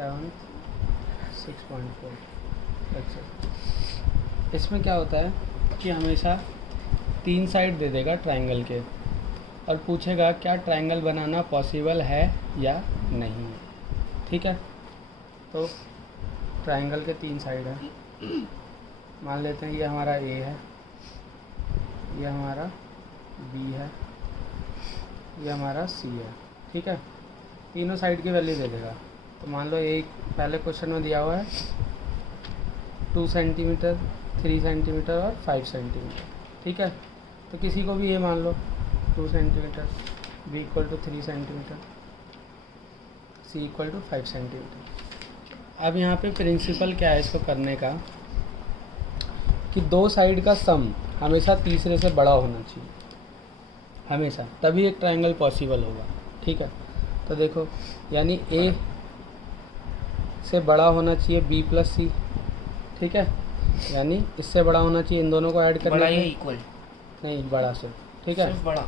7 6.4। अच्छा, इसमें क्या होता है कि हमेशा 3 साइड दे देगा ट्राइंगल के और पूछेगा क्या ट्राइंगल बनाना पॉसिबल है या नहीं है। ठीक है, तो ट्राइंगल के 3 साइड है। मान लेते हैं ये हमारा ए है, ये हमारा बी है, ये हमारा सी है। ठीक है, तीनों साइड की वैल्यू दे देगा। तो मान लो एक पहले क्वेश्चन में दिया हुआ है 2 सेंटीमीटर, 3 सेंटीमीटर और 5 सेंटीमीटर। ठीक है, तो किसी को भी ये मान लो 2 centimetre, B equal to 3 centimetre, C equal to 5 centimetre. अब यहाँ पे प्रिंसिपल क्या है इसको करने का कि 2 साइड का सम हमेशा तीसरे से बड़ा होना चाहिए, हमेशा, तभी एक ट्रायंगल पॉसिबल होगा। ठीक है, तो देखो यानी ए से बड़ा होना चाहिए बी प्लस सी। ठीक है, यानी इससे बड़ा होना चाहिए, इन दोनों को ऐड करना बड़ा या इक्वल? नहीं, बड़ा से। ठीक है, सिर्फ बड़ा।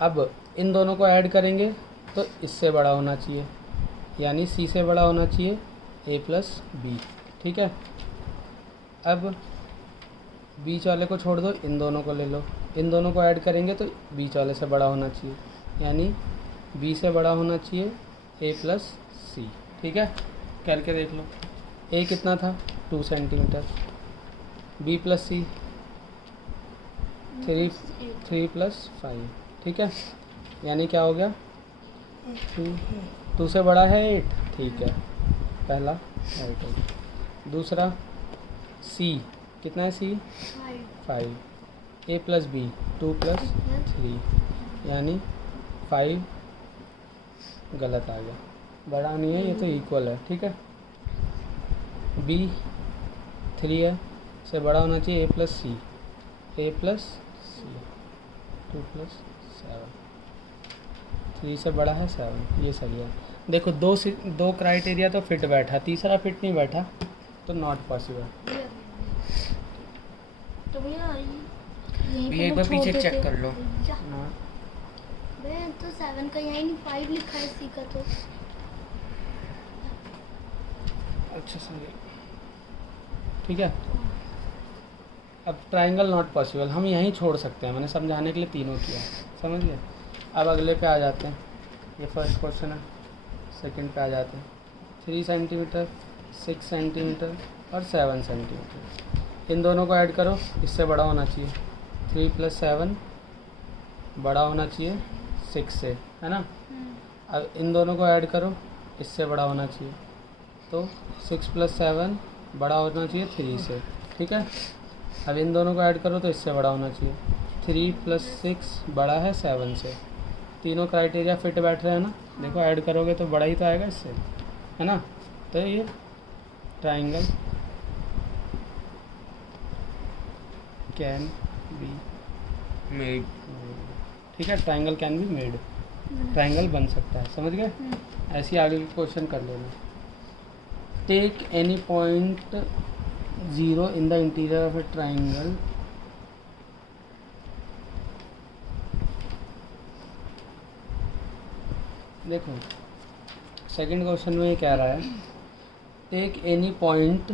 अब इन दोनों को ऐड करेंगे तो इससे बड़ा होना चाहिए, यानी सी से बड़ा होना चाहिए ए प्लस बी। ठीक है, अब बीच वाले को छोड़ दो, इन दोनों को ले लो, इन दोनों को ऐड करेंगे तो बीच वाले से बड़ा होना चाहिए, यानी बी से बड़ा होना चाहिए ए प्लस सी। ठीक है, करके देख लो। ए कितना था 2 सेंटीमीटर, बी प्लस सी 3 प्लस 5। ठीक है, यानी क्या हो गया 2 से बड़ा है 8। ठीक है, पहला राइट हो गया। दूसरा सी कितना है, सी 5, ए प्लस बी 2 प्लस 3, यानी 5 गलत आ गया, बड़ा नहीं है ये तो इक्वल है। ठीक है, बी 3 है, से बड़ा होना चाहिए ए प्लस सी, ए प्लस सी 2 प्लस 7, 3 से बड़ा है 7, ये सही है। देखो दो क्राइटेरिया तो फिट बैठा, तीसरा फिट नहीं बैठा तो नॉट पॉसिबल। तो भैया ये एक बार पीछे चेक कर लो। भैया तो 7 का यहीं नहीं 5 लिखा है, सी का तो। अच्छा सही, ठीक है। अब ट्राइंगल नॉट पॉसिबल हम यहीं छोड़ सकते हैं, मैंने समझाने के लिए तीनों किया, समझ गए। अब अगले पे आ जाते हैं, ये फर्स्ट क्वेश्चन है। सेकंड पे आ जाते हैं 3 सेंटीमीटर, 6 सेंटीमीटर और 7 सेंटीमीटर। इन दोनों को ऐड करो, इससे बड़ा होना चाहिए, 3 प्लस 7 बड़ा होना चाहिए 6 से, है ना। अब इन दोनों को ऐड करो, इससे बड़ा होना चाहिए, तो 6 प्लस 7 बड़ा होना चाहिए 3 से। ठीक है, अब इन दोनों को ऐड करो तो इससे बड़ा होना चाहिए, 3 प्लस 6 बड़ा है 7 से। तीनों क्राइटेरिया फिट बैठ रहे हैं ना। देखो ऐड करोगे तो बड़ा ही तो आएगा इससे, है ना। तो ये ट्राइंगल कैन बी मेड। ठीक है, triangle can be made, triangle बन सकता है, समझ गए। ऐसे ही आगे के क्वेश्चन कर लेना। Take any point 0 in the interior of a triangle देखो सेकंड क्वेश्चन में ये कह रहा है take any point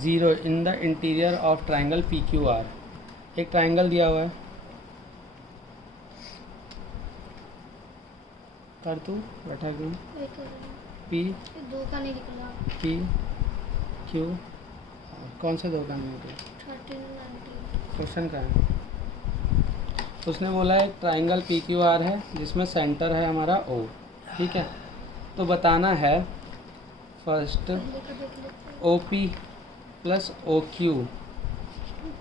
0 in the interior of triangle P Q R. एक ट्राइंगल दिया हुआ है, कर तू बैठा क्यों, पी 2 का नहीं निकला, पी क्यू, कौन से 2 का नहीं निकला, 13 19। क्वेश्चन का है। उसने बोला है ट्राइंगल पी क्यू आर है जिसमें सेंटर है हमारा ओ। ठीक है, तो बताना है first O P plus O Q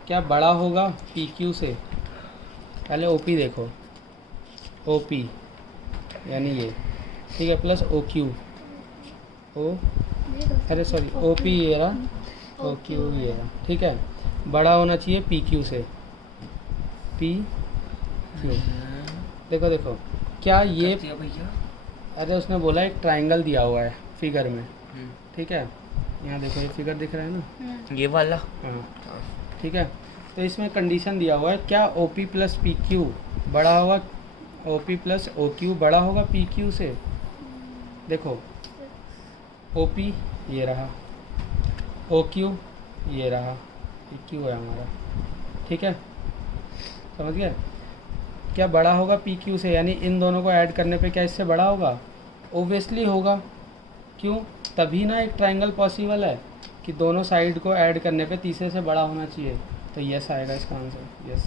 क्या बड़ा होगा पी क्यू से। पहले ओ पी देखो, ओ पी यानी ये, ठीक है, प्लस ओ क्यू, ओ अरे सॉरी ओ पी ये रहा, ओ क्यू ये रहा। ठीक है, बड़ा होना चाहिए पी क्यू से, पी क्यू। देखो देखो क्या ये, भैया अरे उसने बोला एक ट्राइंगल दिया हुआ है फिगर में। ठीक है, यहाँ देखो ये फिगर दिख रहा है ना, ये वाला। हाँ ठीक है, तो इसमें कंडीशन दिया हुआ है क्या O P plus P Q बड़ा होगा, O P plus O Q बड़ा होगा पी क्यू से। देखो ओ पी ये रहा, ओ क्यू ये रहा, ये क्यू है हमारा, ठीक है, समझ गए। क्या बड़ा होगा पी क्यू से, यानी इन दोनों को ऐड करने पे क्या इससे बड़ा होगा? ओब्वियसली होगा, क्यों? तभी ना एक ट्रायंगल पॉसिबल है कि दोनों साइड को ऐड करने पे तीसरे से बड़ा होना चाहिए, तो यस आएगा इसका आंसर, यस।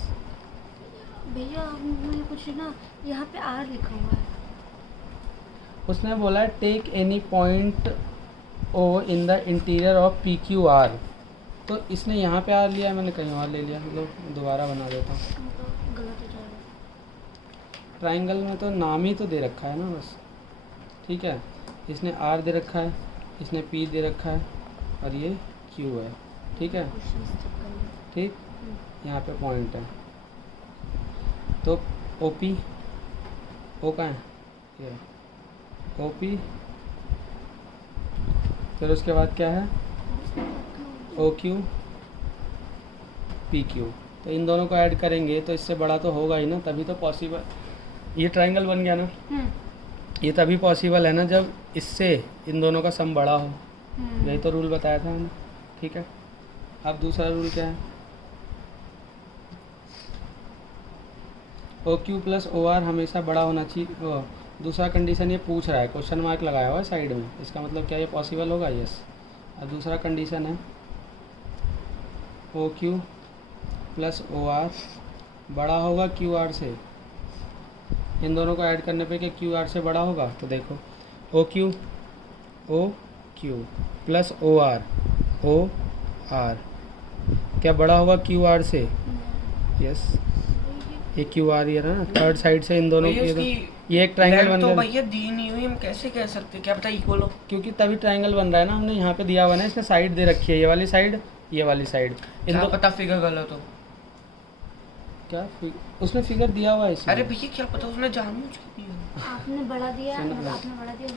भैया आप मुझे कुछ ना, यहाँ पे आर लिखा हुआ है। उसने बोला है take any point O in the interior of P Q R, तो इसने यहाँ पे आर लिया है, मैंने कहीं और ले लिया, मतलब दोबारा बना देता हूँ। मतलब गलत हो जाएगा। ट्रायंगल में तो नाम ही तो दे रखा है ना बस, ठीक है। इसने आर दे रखा है, इसने पी दे रखा है, और ये क्यू है, ठीक है, क्वेश्चन चेक कर लो। ठीक। यहाँ पे पॉइंट है, तो ओ पी, ओ कहाँ है, ये ओ पी, फिर उसके बाद क्या है ओ क्यू पी क्यू, तो इन दोनों को ऐड करेंगे तो इससे बड़ा तो होगा ही ना, तभी तो पॉसिबल, ये ट्रायंगल बन गया ना। ये तभी पॉसिबल है ना जब इससे इन दोनों का सम बड़ा हो, यही तो रूल बताया था हमने, ठीक है। अब दूसरा रूल क्या है, O Q plus O R हमेशा बड़ा होना चाहिए। दूसरा कंडीशन ये पूछ रहा है, क्वेश्चन मार्क लगाया हुआ है साइड में, इसका मतलब क्या ये पॉसिबल होगा, यस। और दूसरा कंडीशन है O Q plus O R बड़ा होगा क्यू आर से, इन दोनों को ऐड करने पे क्या क्यू आर से बड़ा होगा, तो देखो O Q plus O R क्या बड़ा होगा क्यू आर से, यस। ये क्यू आर ये रहा ना थर्ड साइड से, इन दोनों भैया की उसकी ये एक ट्रायंगल बन तो गया, भैया दी नहीं हुई, हम कैसे कह सकते, क्या पता इक्वल हो। क्योंकि तभी ट्रायंगल बन रहा है ना, हमने यहाँ पे दिया हुआ है, इसने साइड दे रखी है, ये वाली साइड, ये वाली साइड, इन क्या दो पता फिगर गलत हो। क्या उसने फिगर दिया हुआ है इसमें, अरे भैया क्या पता उसने जानबूझ के दिया। आपने बड़ा दिया, सुनो, मतलब आपने बड़ा दिया।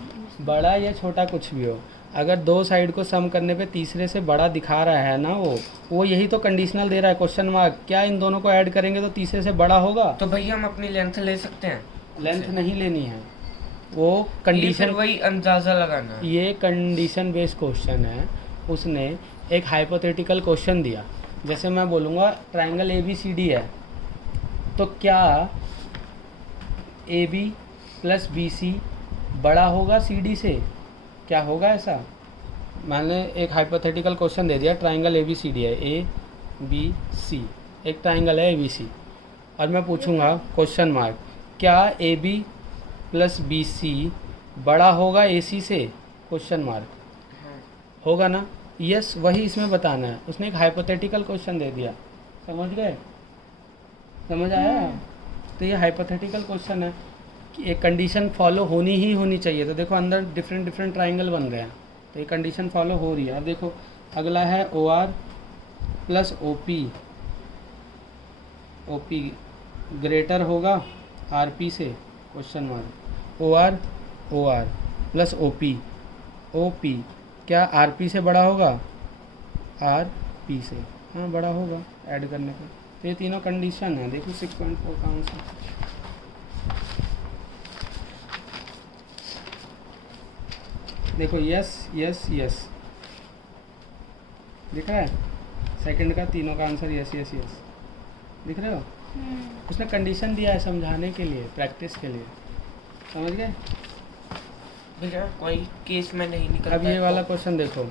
बड़ा या छोटा कुछ भी हो, अगर दो साइड को सम करने पे तीसरे से बड़ा दिखा रहा है ना, वो यही तो कंडीशनल दे रहा है क्वेश्चन मार्क, क्या इन दोनों को ऐड करेंगे तो तीसरे से बड़ा होगा। तो भैया हम अपनी लेंथ ले सकते हैं, लेंथ नहीं लेनी है, वो ये कंडीशन, फिर वही अंदाजा लगाना है। ये कंडीशन बेस्ड क्वेश्चन है। उसने एक हाइपोथेटिकल क्वेश्चन दिया, जैसे मैं बोलूँगा triangle A B C D है, तो क्या A B plus B C बड़ा होगा सी डी से, क्या होगा ऐसा? मैंने एक हाइपोथेटिकल क्वेश्चन दे दिया, triangle A B C D है, ए बी सी एक ट्रायंगल है ए बी सी, और मैं पूछूंगा क्वेश्चन मार्क क्या A B plus B C बड़ा होगा ए सी से, क्वेश्चन मार्क, होगा ना, यस। वही इसमें बताना है, उसने एक हाइपोथेटिकल क्वेश्चन दे दिया, समझ गए, समझ आया। तो ये हाइपोथेटिकल क्वेश्चन है कि एक कंडीशन फॉलो होनी ही होनी चाहिए, तो देखो अंदर डिफरेंट डिफरेंट ट्रायंगल बन रहे हैं, तो ये कंडीशन फॉलो हो रही है। अब देखो अगला है O R plus O P greater होगा आर पी से, question mark, O R plus O P क्या आर पी से बड़ा होगा, आर पी से, हाँ बड़ा होगा ऐड करने पे। तो ये तीनों कंडीशन है, देखो 6.4 का आंसर। देखो यस यस यस दिख रहा है, सेकंड का तीनों का आंसर यस यस यस, दिख रहे हो। उसने कंडीशन दिया है समझाने के लिए, प्रैक्टिस के लिए, समझ गए। भैया कोई केस में नहीं निकल अब ये पाया वाला तो- क्वेश्चन देखो,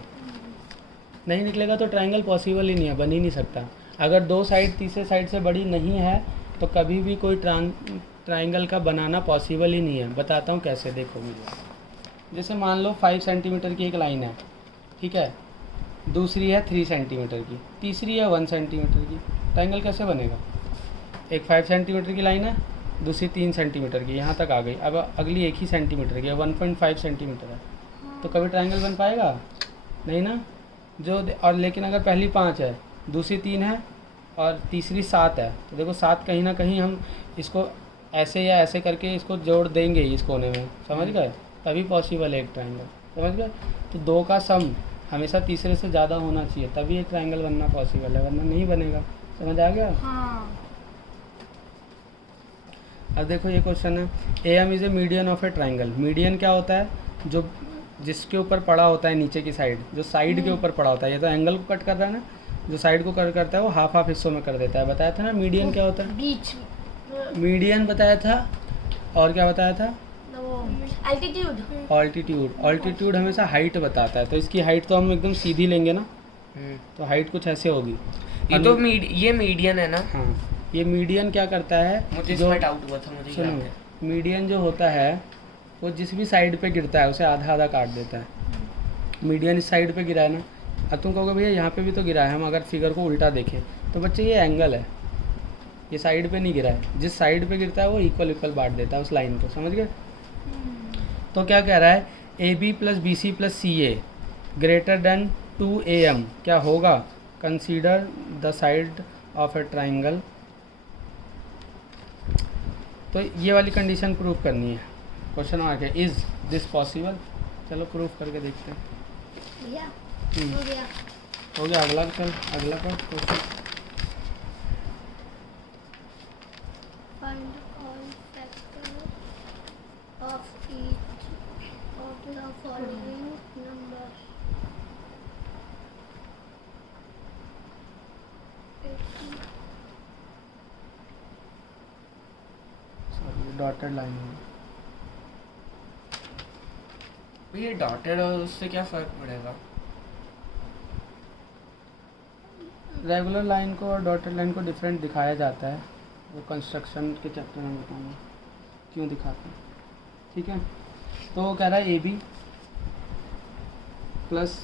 नहीं निकलेगा तो ट्रायंगल पॉसिबल ही नहीं है, बन ही नहीं सकता। अगर दो साइड तीसरे साइड से बड़ी नहीं है तो कभी भी कोई ट्रायंगल का बनाना पॉसिबल ही नहीं है। बताता हूँ कैसे, देखो मुझे, जैसे मान लो 5 सेंटीमीटर की एक लाइन है, ठीक है, दूसरी है 3 सेंटीमीटर की, तीसरी है 1 सेंटीमीटर की, ट्रायंगल कैसे बनेगा? एक 5 सेंटीमीटर की लाइन है, दूसरी 3 सेंटीमीटर की, यहाँ तक आ गई, अब अगली एक ही सेंटीमीटर की है, 1.5 सेंटीमीटर है, तो कभी ट्रायंगल बन पाएगा नहीं ना। और लेकिन अगर पहली 5 है, दूसरी 3 है और तीसरी 7 है, तो देखो 7 कहीं ना कहीं हम इसको ऐसे या ऐसे करके इसको जोड़ देंगे इस कोने में, समझ गए, तभी पॉसिबल है एक ट्रायंगल, समझ गए। तो 2 का सम हमेशा तीसरे से ज़्यादा होना चाहिए, तभी एक ट्रायंगल बनना पॉसिबल है, वरना नहीं बनेगा। समझ आ गया। हाँ। अब देखो ये क्वेश्चन है, A M is a median of a triangle. Median क्या होता है? जो जिसके ऊपर पड़ा होता है नीचे की साइड, जो साइड के ऊपर पड़ा होता है, ये तो एंगल को कट कर रहा है ना, जो साइड को कट करता है वो हाफ हाफ हिस्सों में कर देता है। बताया था ना मीडियन क्या होता है, बीच मीडियन बताया था, और क्या बताया था, वो एल्टीट्यूड। ऑल्टीट्यूड। ऑल्टीट्यूड हमेशा हाइट बताता है, तो इसकी हाइट तो हम एकदम सीधी लेंगे ना, तो हाइट कुछ ऐसे होगी। ये तो ये मीडियन है ना। हाँ, ये मीडियन क्या करता है, मुझे जो इसमें डाउट हुआ था, मुझे याद है। सुनो, मीडियन जो होता है वो जिस भी साइड पे गिरता है उसे आधा आधा काट देता है। मीडियन इस साइड पे गिरा है ना, अब तुम कहोगे भैया यहाँ पे भी तो गिरा है, हम अगर फिगर को उल्टा देखें तो बच्चे ये एंगल है, ये साइड पे नहीं गिरा है, जिस साइड पे गिरता है वो इक्वल इक्वल बांट देता है उस लाइन को, समझ गए। तो क्या कह रहा है, A B plus B C plus C A greater than 2am क्या होगा, consider the side of a triangle. तो ये वाली कंडीशन प्रूफ करनी है, क्वेश्चन मार्क है, इज दिस पॉसिबल। चलो प्रूफ करके देखते हैं। भैया हम्म, हो गया। हो गया। अगला चल, अगला पर question. Find all factor of each of the following number. Sorry, dotted line है। ये डॉटेड और उससे क्या फर्क पड़ेगा? रेगुलर लाइन को और डॉटेड लाइन को डिफरेंट दिखाया जाता है, वो कंस्ट्रक्शन के चैप्टर में बताऊंगा क्यों दिखाते हैं, ठीक है। तो वो कह रहा है A B plus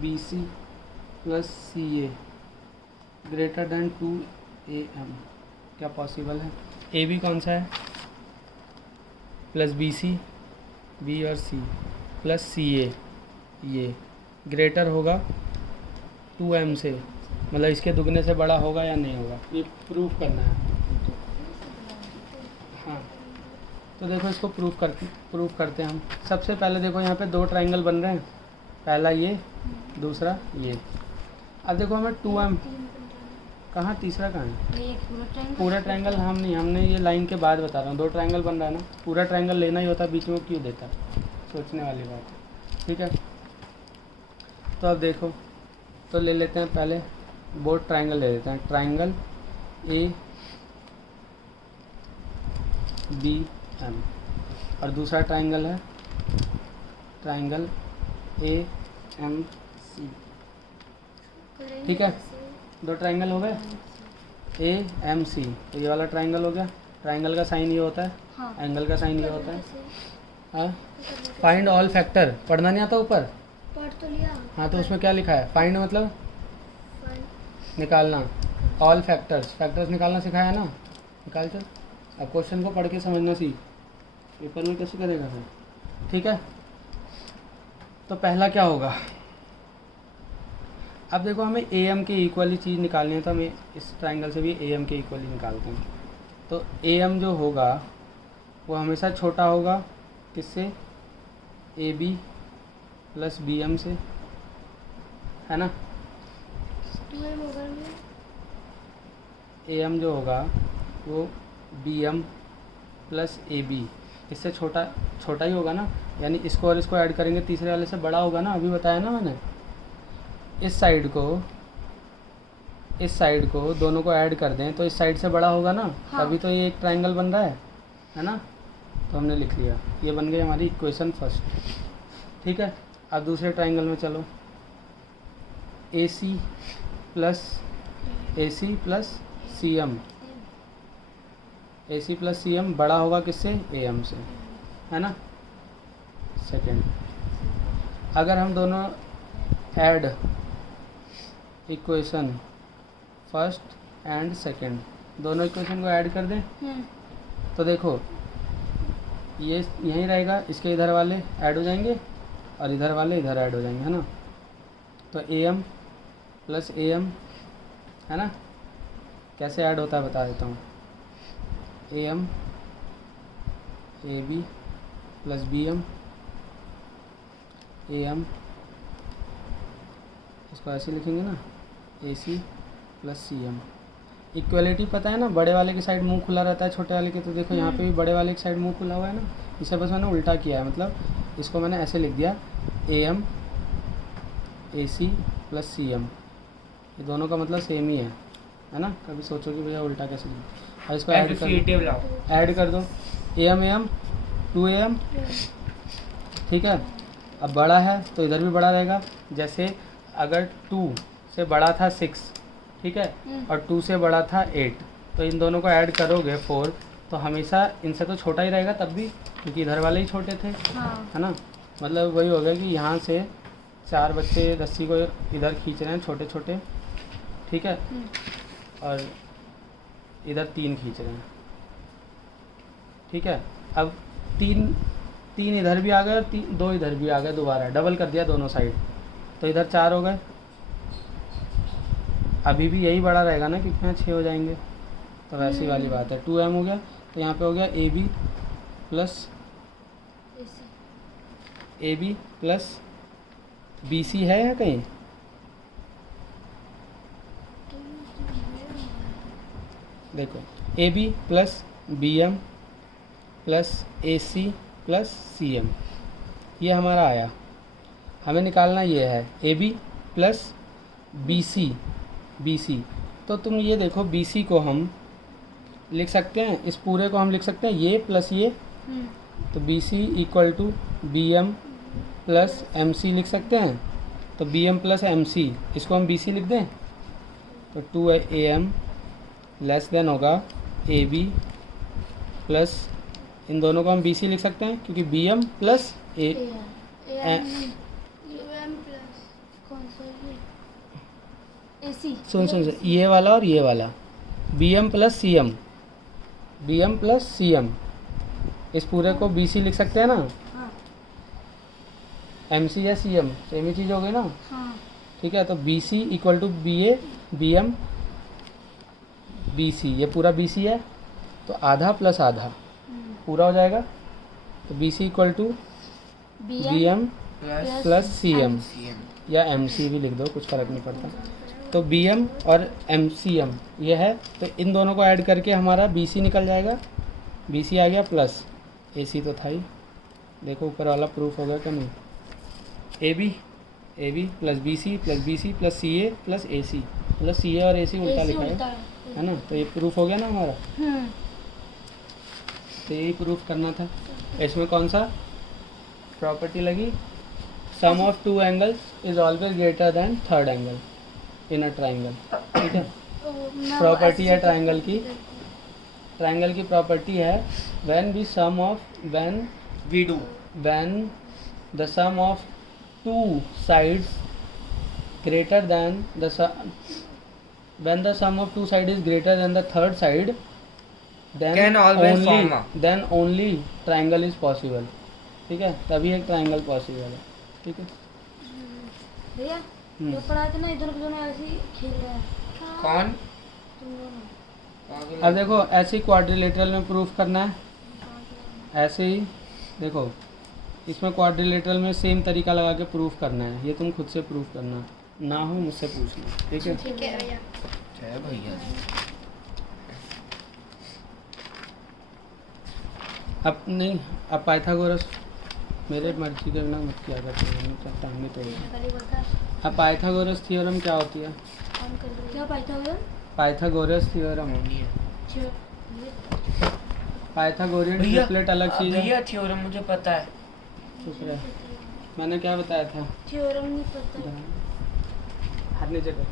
B C plus C A greater than 2am क्या पॉसिबल है। ए बी कौन सा है, प्लस बी सी, बी और सी प्लस सी ए, ये ग्रेटर होगा 2m से, मतलब इसके दुगने से बड़ा होगा या नहीं होगा, ये प्रूफ करना है। हाँ, तो देखो इसको प्रूफ करते हैं हम। सबसे पहले देखो यहाँ पे दो ट्रायंगल बन रहे हैं, पहला ये, दूसरा ये। अब देखो हमें 2m कहाँ, तीसरा कहाँ है, ये पूरा ट्रायंगल हम नहीं, हमने ये लाइन के बाद बता रहा हूँ, दो ट्रायंगल बन रहा है ना, पूरा ट्रायंगल लेना ही होता, बीच में क्यों देता, सोचने वाली बात है, ठीक है। तो अब देखो, तो ले लेते हैं पहले बोथ ट्रायंगल ले लेते हैं, ट्रायंगल ए बी एम, और दूसरा ट्रायंगल है ट्रायंगल ए एम सी, ठीक है। दो ट्रायंगल हो गए ए एम सी, तो ये वाला ट्रायंगल हो गया, ट्रायंगल का साइन ये होता है, हाँ। एंगल का साइन ये होता है। हाँ, फाइंड ऑल फैक्टर, पढ़ना नहीं आता ऊपर, पढ़ तो लिया। हाँ, तो उसमें क्या लिखा है, फाइंड मतलब निकालना, ऑल फैक्टर्स, फैक्टर्स निकालना सिखाया ना, निकाल चल। अब क्वेश्चन को पढ़ के समझना सीख, पेपर में कैसे करेगा फिर, ठीक है। तो पहला क्या होगा, अब देखो हमें ए एम के इक्वली चीज़ निकालनी है, तो हमें इस ट्रायंगल से भी ए एम के इक्वली निकालते हैं। तो ए एम जो होगा वो हमेशा छोटा होगा किससे, A B plus B M से, है ना। ए एम जो होगा वो B M plus A B, इससे छोटा ही होगा ना, यानी इसको और इसको ऐड करेंगे तीसरे वाले से बड़ा होगा ना, अभी बताया ना मैंने। इस साइड को दोनों को ऐड कर दें तो इस साइड से बड़ा होगा ना, हाँ। तभी तो ये एक ट्रायंगल बन रहा है ना। तो हमने लिख लिया, ये बन गई हमारी इक्वेशन फर्स्ट, ठीक है। अब दूसरे ट्रायंगल में चलो, ए सी प्लस सी एम, ए सी प्लस सी एम बड़ा होगा किससे, ए एम से, है ना। सेकेंड, अगर हम दोनों add equation first and second, दोनों इक्वेशन को ऐड कर दें, तो देखो ये यहीं रहेगा, इसके इधर वाले ऐड हो जाएंगे और इधर वाले इधर ऐड हो जाएंगे, है ना। तो A M plus A M, है ना। कैसे ऐड होता है बता देता हूँ, A M A B plus B M, A M इसको ऐसे लिखेंगे ना, A C plus C M. Equality पता है ना, बड़े वाले की साइड मुंह खुला रहता है छोटे वाले के, तो देखो यहाँ पे भी बड़े वाले की साइड मुंह खुला हुआ है ना, इसे बस मैंने उल्टा किया है, मतलब इसको मैंने ऐसे लिख दिया AM AC प्लस CM, ये दोनों का मतलब सेम ही है ना। कभी सोचो कि भैया उल्टा कैसे लिखूं। अब इसको एसोसिएटिव लाओ। ऐड कर दो, AM 2AM, ठीक है। अब बड़ा है तो इधर भी बड़ा रहेगा, जैसे अगर 2 से बड़ा था 6, ठीक है, और 2 से बड़ा था 8, तो इन दोनों को ऐड करोगे 4, तो हमेशा इनसे तो छोटा ही रहेगा तब भी, क्योंकि इधर वाले ही छोटे थे, है ना। मतलब वही हो गया कि यहाँ से 4 बच्चे रस्सी को इधर खींच रहे हैं छोटे छोटे, ठीक है, और इधर 3 खींच रहे हैं, ठीक है। अब 3 इधर भी आ गए और 2 इधर भी आ गए, दोबारा डबल कर दिया दोनों साइड, तो इधर 4 हो गए। अभी भी यही बड़ा रहेगा ना, क्योंकि यहाँ 6 हो जाएंगे, तो वैसी वाली बात है। 2M हो गया, तो यहाँ पे हो गया AB प्लस BC है या कहीं? देखो AB plus BM plus AC plus CM, ये हमारा आया। हमें निकालना ये है AB प्लस BC। तो तुम ये देखो, BC को हम लिख सकते हैं, इस पूरे को हम लिख सकते हैं ये प्लस ये, तो BC equal to BM plus MC लिख सकते हैं। तो BM प्लस MC, इसको हम BC लिख दें, तो 2AM लेस देन होगा AB प्लस, इन दोनों को हम BC लिख सकते हैं क्योंकि BM प्लस सुन ये वाला और ये वाला, BM प्लस CM, इस पूरे को BC लिख सकते हैं ना। MC या CM सेम ही चीज़ हो गई ना, ठीक है। तो BC equal to BA BM BC, ये पूरा BC है, तो आधा प्लस आधा पूरा हो जाएगा, तो BC equal to BM plus CM या MC भी लिख दो, कुछ फ़र्क नहीं पड़ता। तो BM और MCM ये है, तो इन दोनों को ऐड करके हमारा BC निकल जाएगा। BC आ गया प्लस AC तो था ही, देखो ऊपर वाला प्रूफ हो गया कि नहीं। AB plus BC plus CA plus AC, मतलब CA और AC उल्टा लिखा है ना, तो ये प्रूफ हो गया ना हमारा। तो यही प्रूफ करना था। इसमें कौन सा प्रॉपर्टी लगी? Sum of 2 angles is always greater than third angle in a triangle, ठीक है। प्रॉपर्टी है ट्राइंगल की, प्रॉपर्टी है when the sum of 2 sides greater than when the sum of 2 sides is greater than the third side, then Can always form a- then only triangle is possible, ठीक है, तभी एक triangle possible है, ठीक है। भैया जो पढ़ा था ना, इधर दोनों ऐसे ही खेल रहे हैं। कौन? तुम दोनों। पागल अब देखो ऐसे ही क्वाड्रिलेटरल में प्रूफ करना है, ऐसे ही देखो इसमें क्वाड्रिलेटरल में सेम तरीका लगा के प्रूफ करना है, ये तुम खुद से प्रूफ करना, ना हो मुझसे पूछना, ठीक है। ठीक है भैया। जय भैया जी। अब नहीं, अब पाइथागोरस मेरे मर्जी के बिना मत किया करते हैं, मैं चाहता हूँ नहीं तो। पहले बोलता अब पाइथागोरस थ्योरम क्या होती है? ऑन कर दो। क्या पाइथागोरस? पाइथागोरस थ्योरम, पाइथागोरियन भैया ट्रिपलेट अलग चीज़ है। भैया थ्योरम मुझे पता है। चुप रहे, मैंने क्या बताया था? थ्योरम नहीं पता। हाथ नीचे कर,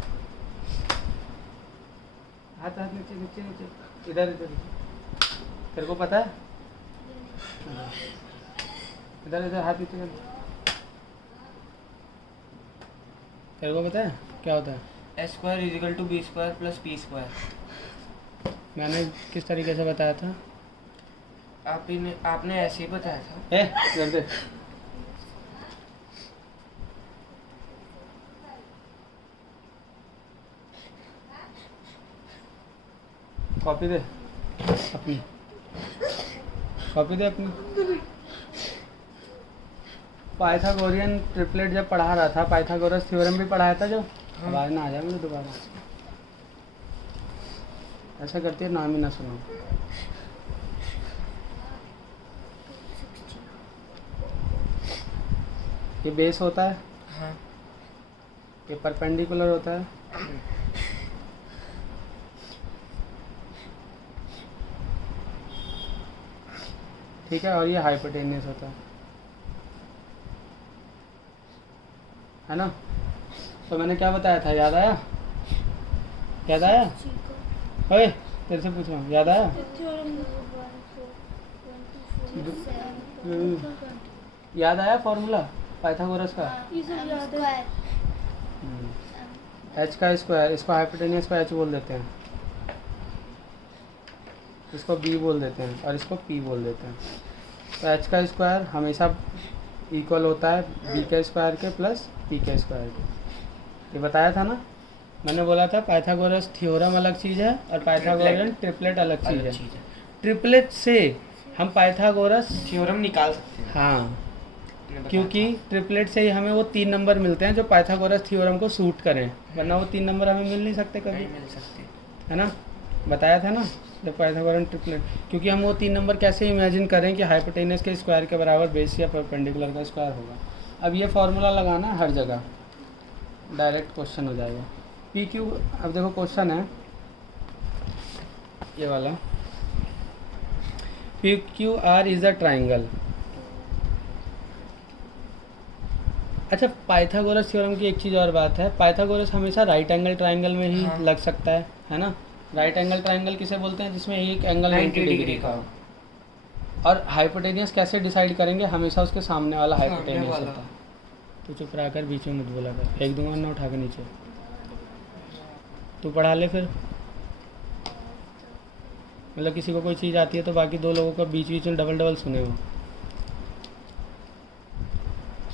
हाथ नीचे नीचे नीचे, इधर इधर, तेरे को पता है? इधर इधर हाथ नीचे कर, तेरे को पता है क्या होता है? S² = B² + P²। मैंने किस तरीके से बताया था? आपने ऐसे ही बताया था। कर दे। कॉपी दे अपनी, कॉपी दे अपनी। पाइथागोरियन ट्रिपलेट जब पढ़ा रहा था, पाइथागोरस थ्योरम भी पढ़ाया था जो। आवाज़ ना आ जाए मुझे दोबारा, ऐसा करती है नाम ही ना सुनो। ये बेस होता है, हाँ। ये परपेंडिकुलर होता है, ठीक है, और ये हाइपोटेनियस होता है ना। तो मैंने क्या बताया था, याद आया? याद आया? ओए तेरे से पूछ रहा हूँ, याद आया? याद आया फॉर्मूला पाइथागोरस का? एच का स्क्वायर, इसको हाइपोटेनियस को एच बोल देते हैं, इसको बी बोल देते हैं और इसको पी बोल देते हैं। तो एच का स्क्वायर हमेशा इक्वल होता है बी के स्क्वायर के प्लस पी के स्क्वायर के। ये बताया था ना, मैंने बोला था पाइथागोरस थ्योरम अलग चीज़ है और पाइथागोरस ट्रिपलेट अलग चीज़ है। ट्रिपलेट से हम पाइथागोरस थ्योरम निकाल सकते हैं। हाँ, क्योंकि ट्रिपलेट से ही हमें वो 3 नंबर मिलते हैं जो पाइथागोरस थ्योरम को सूट करें, वरना वो 3 नंबर हमें मिल नहीं सकते कभी, नहीं मिल सकते। है ना। बताया था ना जब पाइथागोरस ट्रिपलेट, क्योंकि हम वो 3 नंबर कैसे इमेजिन करें कि हाइपोटेनस के स्क्वायर के बराबर बेस या परपेंडिकुलर का स्क्वायर होगा। अब ये फार्मूला लगाना है हर जगह, डायरेक्ट क्वेश्चन हो जाएगा। पी क्यू, अब देखो क्वेश्चन है ये वाला, P Q R is a triangle. अच्छा, पाइथागोरस थ्योरम की एक चीज़ और बात है, पाइथागोरस हमेशा राइट एंगल ट्राइंगल में ही हाँ। लग सकता है ना। राइट एंगल ट्राइंगल किसे बोलते हैं? जिसमें एक एंगल 90 डिग्री का हो। और हाइपोटेनियस कैसे डिसाइड करेंगे? हमेशा उसके सामने वाला हाइपोटेनियस वाला। होता है। तो चुप रहा कर, बीच में मत बोला कर, फेंक दूंगा ना उठा के नीचे। तू पढ़ा ले फिर, मतलब किसी को कोई चीज़ आती है तो बाकी 2 लोगों का बीच बीच में डबल डबल सुने हो,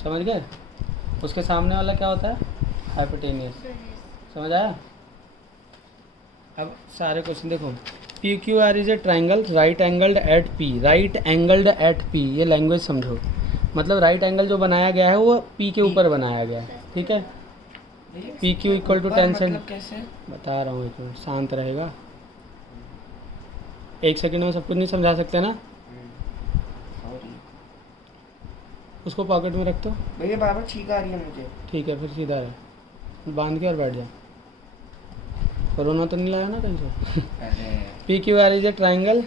समझ गए? उसके सामने वाला क्या होता है? हाइपोटेनियस। समझ आया? अब सारे क्वेश्चन देखो, P Q R is a triangle right angled at P, right angled at P, ये लैंग्वेज समझो, मतलब राइट एंगल जो बनाया गया है वो पी के ऊपर बनाया गया है, ठीक है। पी क्यू इक्वल टू 10 मतलब कैसे? बता रहा हूँ, एक मिनट शांत रहेगा, 1 सेकंड में सब कुछ नहीं समझा सकते ना। सॉरी उसको पॉकेट में रख दो, भैया, बार बार छींक आ रही है मुझे। ठीक है, फिर सीधा रहे, बांध के और बैठ जा, कोरोना तो नहीं लाया ना कहीं से। अरे P Q R is a triangle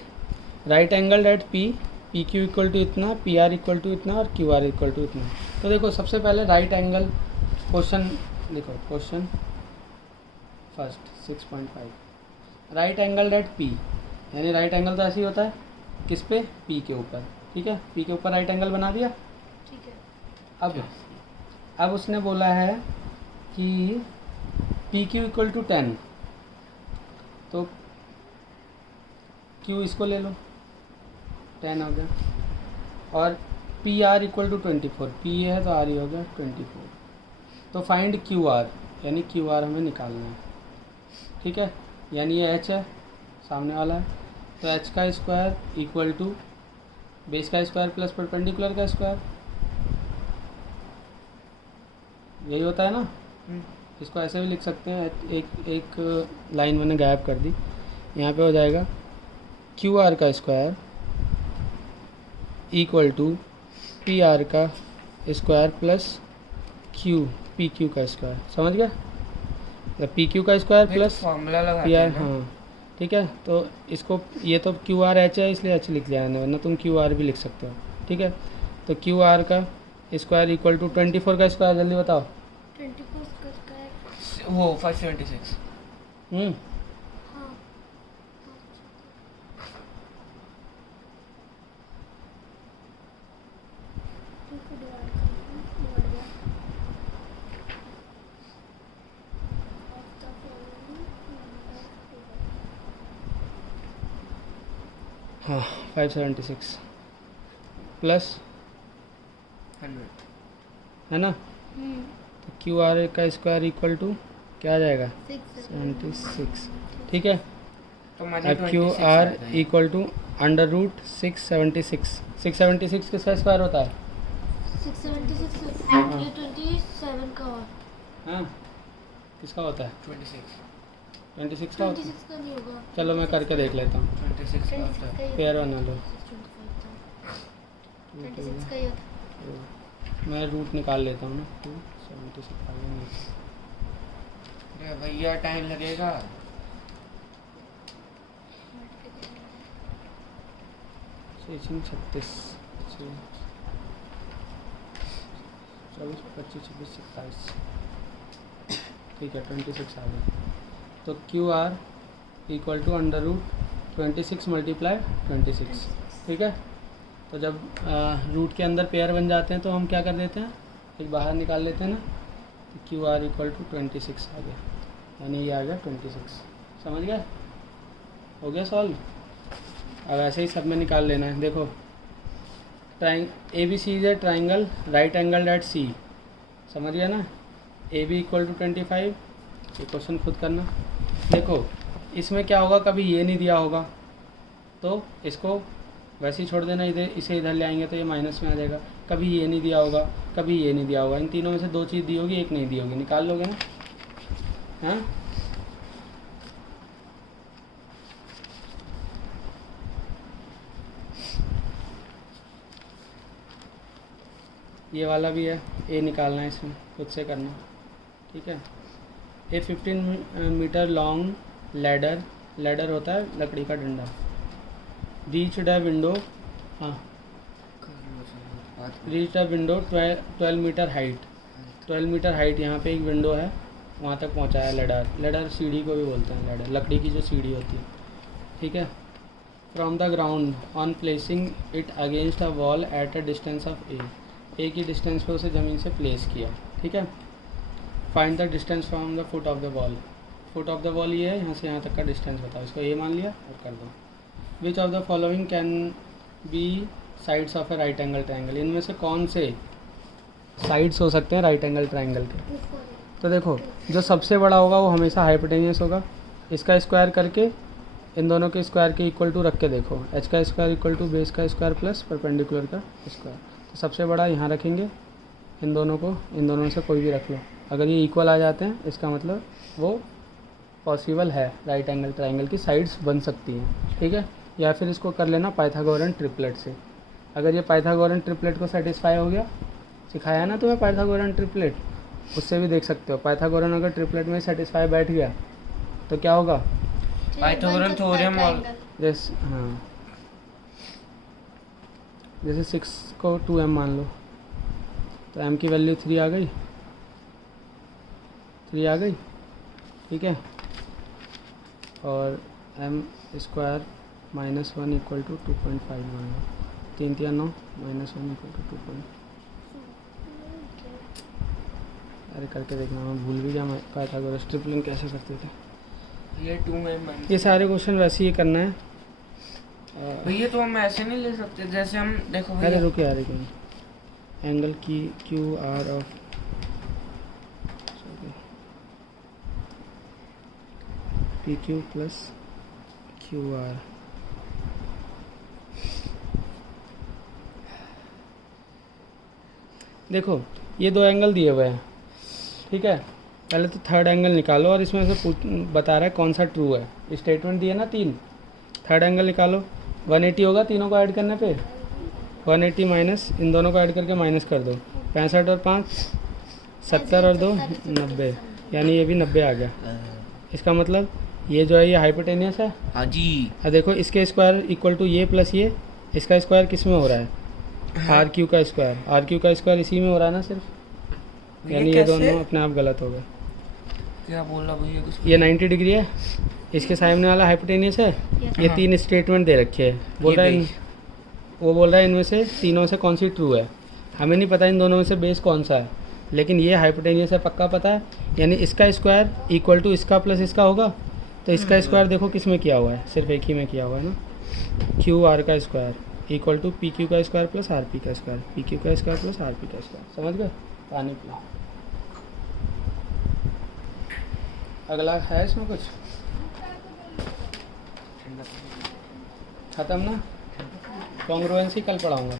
right angle at P, P Q equal to इतना, पी आर इक्वल टू इतना और क्यू आर इक्वल टू इतना। तो देखो सबसे पहले राइट एंगल क्वेश्चन देखो, question first 6.5, right angle at P, यानी राइट एंगल तो ऐसे ही होता है, किस पे? पी के ऊपर, ठीक है। पी के ऊपर राइट एंगल बना दिया, ठीक है। अब उसने बोला है कि पी क्यू इक्वल टू 10, तो क्यू इसको ले लो, 10 हो गया, और P R equal to 24, P है तो आर ही हो गया 24। तो फाइंड क्यू आर, यानी क्यू आर हमें निकालना है, ठीक है। यानी ये एच है, सामने वाला है, तो एच का स्क्वायर इक्वल टू बेस का स्क्वायर प्लस परपेंडिकुलर का स्क्वायर, यही होता है ना। इसको ऐसे भी लिख सकते हैं, एक लाइन मैंने गायब कर दी, यहाँ पे हो जाएगा क्यू आर का square equal to P R का square plus Q P Q का स्क्वायर, समझ गया? पी क्यू का स्क्वायर प्लस फॉर्मूला लगा पी आर, हाँ ठीक है। तो इसको, ये तो क्यू आर एच है इसलिए एच लिख लिया है, वरना तुम क्यू आर भी लिख सकते हो, ठीक है। तो क्यू आर का स्क्वायर इक्वल टू 24 का स्क्वायर, जल्दी बताओ। 24 का स्क्वायर, वो 576। हाँ, इसको डिवाइड कर दिया। हाँ 576 प्लस 100 है ना। तो क्यू आर का स्क्वायर इक्वल टू क्या आ जाएगा? 76, ठीक है। तो मुझे अब क्यू 26 आर आ जाएगा। इक्वल टू अंडर रूट 676, 676 किसका स्क्वायर होता है? 676 ये 27 का और हाँ किसका होता है? 26 का होता है। 26 का नहीं होगा। चलो मैं करके देख लेता हूँ, 26 का 26 होता है। का ही पेयर बना लो। 25 का 26 का ही होता है। मैं रूट निकाल लेता हूँ ना, 276 आ गया नीचे। अरे भैया टाइम लगेगा। सेचिंग 36, 24, 25, 26, 27, ठीक है 26 आ गया। तो Q R equal to under root 26 multiply 26, ठीक है। तो जब रूट के अंदर पेयर बन जाते हैं तो हम क्या कर देते हैं, एक बाहर निकाल लेते हैं ना, तो क्यू आर इक्वल टू 26 आ गया, यानी ये आ गया 26। समझ गए, हो गया सॉल्व। अब ऐसे ही सब में निकाल लेना है। देखो A B C is a triangle right angle at C, समझ गया ना। ए बी इक्वल टू 25, ये क्वेश्चन खुद करना। देखो इसमें क्या होगा, कभी ये नहीं दिया होगा तो इसको वैसे ही छोड़ देना, इधर इसे इधर ले आएंगे तो ये माइनस में आ जाएगा। कभी ये नहीं दिया होगा, कभी ये नहीं दिया होगा, इन तीनों में से दो चीज़ दी होगी, एक नहीं दी होगी, निकाल लोगे ना। हाँ ये वाला भी है, ए निकालना है, इसमें खुद से करना, ठीक है। ए 15 मीटर लॉन्ग लैडर होता है लकड़ी का डंडा। रीच द विंडो, हाँ reach the window 12 metre height, 12 metre height यहाँ पे एक विंडो है, वहाँ तक पहुँचाया लैडर सीढ़ी को भी बोलते हैं, लैडर लकड़ी की जो सीढ़ी होती है, ठीक है। From the ground on placing it against a wall at a distance of A की डिस्टेंस पे उसे ज़मीन से प्लेस किया, ठीक है। Find the distance from the foot of the wall, foot of the wall ये है, यहाँ से यहाँ तक का डिस्टेंस बताओ, इसको ए मान लिया और कर दो। Which of the following can be sides of A right angle triangle, इनमें से कौन से साइड्स हो सकते हैं राइट एंगल ट्राइंगल के। तो देखो जो सबसे बड़ा होगा वो हमेशा हाइपोटेनियस होगा, इसका स्क्वायर करके इन दोनों के स्क्वायर के इक्वल टू रख के देखो, एच का स्क्वायर इक्वल टू बेस का स्क्वायर प्लस परपेंडिकुलर का स्क्वायर। तो सबसे बड़ा यहाँ रखेंगे, इन दोनों को, इन दोनों में से कोई भी रख लो, अगर ये इक्वल आ जाते हैं इसका मतलब वो पॉसिबल है, राइट एंगल ट्राइंगल की साइड्स बन सकती हैं, ठीक है। या फिर इसको कर लेना पाइथागोरन ट्रिपलेट से, अगर ये पाइथागोरन ट्रिपलेट को सेटिस्फाई हो गया, सिखाया ना तुम्हें पाइथागोरन ट्रिपलेट, उससे भी देख सकते हो। पाइथागोरन अगर ट्रिपलेट में सेटिस्फाई बैठ गया तो क्या होगा, पाइथागोरन थ्योरम और जैसे हाँ जैसे 6 को 2m मान लो, तो m की वैल्यू 3 आ गई, 3 आ गई, ठीक है। और m square minus 1 equal to 2.5 मान लो, 3 3 9 माइनस 1 इक्वल टू 2. अरे करके देखना, मैं भूल भी गया मैं पाइथागोरस ट्रिपलिंग कैसे करते थे। ये 2m ये सारे क्वेश्चन वैसे ही करना है भैया, तो हम ऐसे नहीं ले सकते जैसे हम देखो अरे भैया। रुके यार एंगल की Q R of P Q plus Q R, देखो ये दो एंगल दिए हुए हैं, ठीक है। पहले तो थर्ड एंगल निकालो और इसमें से बता रहा है कौन सा ट्रू है, स्टेटमेंट दिए ना 3, थर्ड एंगल निकालो, 180 होगा तीनों को ऐड करने पे, 180 माइनस इन दोनों को ऐड करके माइनस कर दो, 65 और 5 70 और 2 90, यानी ये भी 90 आ गया। इसका मतलब ये जो है ये हाइपोटेनियस है। हाँ जी। अब देखो इसके स्क्वायर इक्वल टू ये प्लस ये, इसका स्क्वायर किस में हो रहा है, आर क्यू का स्क्वायर, आर क्यू का स्क्वायर इसी में हो रहा है ना सिर्फ, यानी ये दोनों अपने आप गलत हो गए। क्या बोल रहा भैया कुछ, ये 90 डिग्री है, इसके सामने वाला हाइपोटेनियस है, ये 3 स्टेटमेंट दे रखे हैं, बोल रहा है वो बोल रहा है इनमें से तीनों से कौन सी ट्रू है, हमें नहीं पता इन दोनों में से बेस कौन सा है, लेकिन ये हाइपोटेनियस है पक्का पता है, यानी इसका स्क्वायर इक्वल टू इसका प्लस इसका होगा, तो इसका स्क्वायर देखो किस में किया हुआ है, सिर्फ एक ही में किया हुआ है ना, क्यू आर का square equal to P Q का स्क्वायर प्लस आर पी का स्क्वायर, पी क्यू का स्क्वायर प्लस आर पी का स्क्वायर। समझ गए, पानी पियो। अगला है इसमें कुछ खत्म ना, कॉन्ग्रुएंसी कल पढ़ाऊंगा।